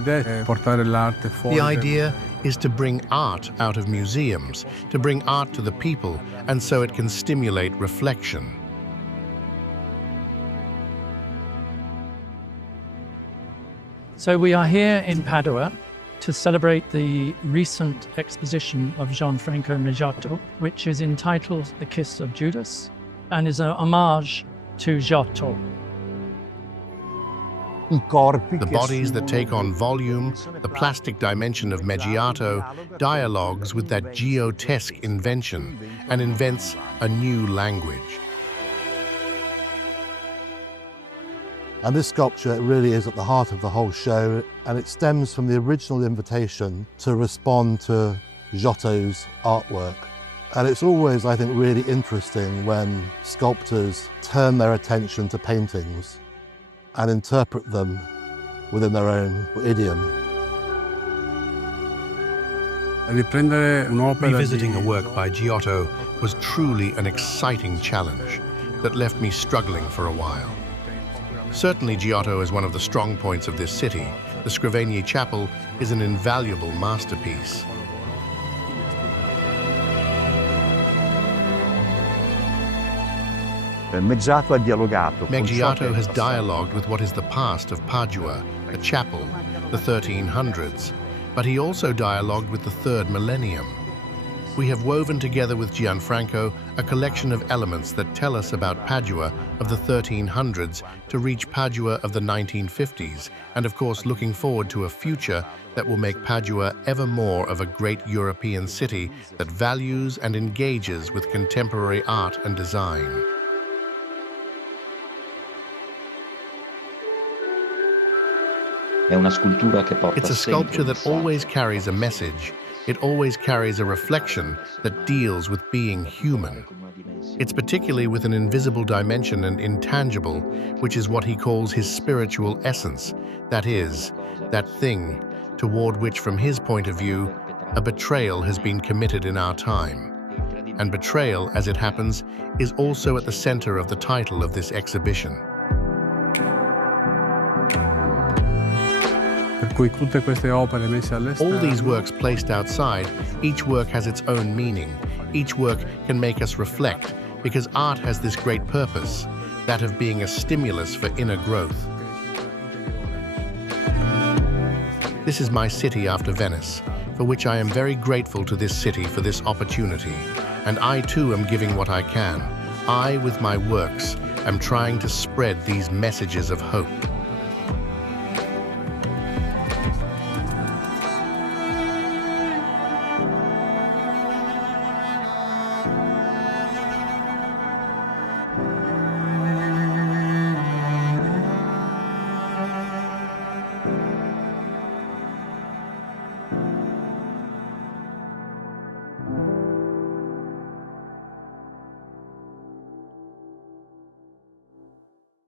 The idea is to bring art out of museums, to bring art to the people, and so it can stimulate reflection. So we are here in Padua to celebrate the recent exposition of Gianfranco Meggiato, which is entitled The Kiss of Judas, and is an homage to Giotto. The bodies that take on volume, the plastic dimension of Meggiato, dialogues with that Giotesque invention and invents a new language. And this sculpture really is at the heart of the whole show, and it stems from the original invitation to respond to Giotto's artwork. And it's always, I think, really interesting when sculptors turn their attention to paintings and interpret them within their own idiom. Revisiting a work by Giotto was truly an exciting challenge that left me struggling for a while. Certainly Giotto is one of the strong points of this city. The Scrovegni Chapel is an invaluable masterpiece. Meggiato has dialogued with what is the past of Padua, the chapel, the 1300s, but he also dialogued with the third millennium. We have woven together with Gianfranco a collection of elements that tell us about Padua of the 1300s to reach Padua of the 1950s, and of course looking forward to a future that will make Padua ever more of a great European city that values and engages with contemporary art and design. It's a sculpture that always carries a message. It always carries a reflection that deals with being human. It's particularly with an invisible dimension and intangible, which is what he calls his spiritual essence. That is, that thing toward which, from his point of view, a betrayal has been committed in our time. And betrayal, as it happens, is also at the center of the title of this exhibition. All these works placed outside, each work has its own meaning. Each work can make us reflect, because art has this great purpose, that of being a stimulus for inner growth. This is my city after Venice, for which I am very grateful to this city for this opportunity. And I too am giving what I can. I, with my works, am trying to spread these messages of hope.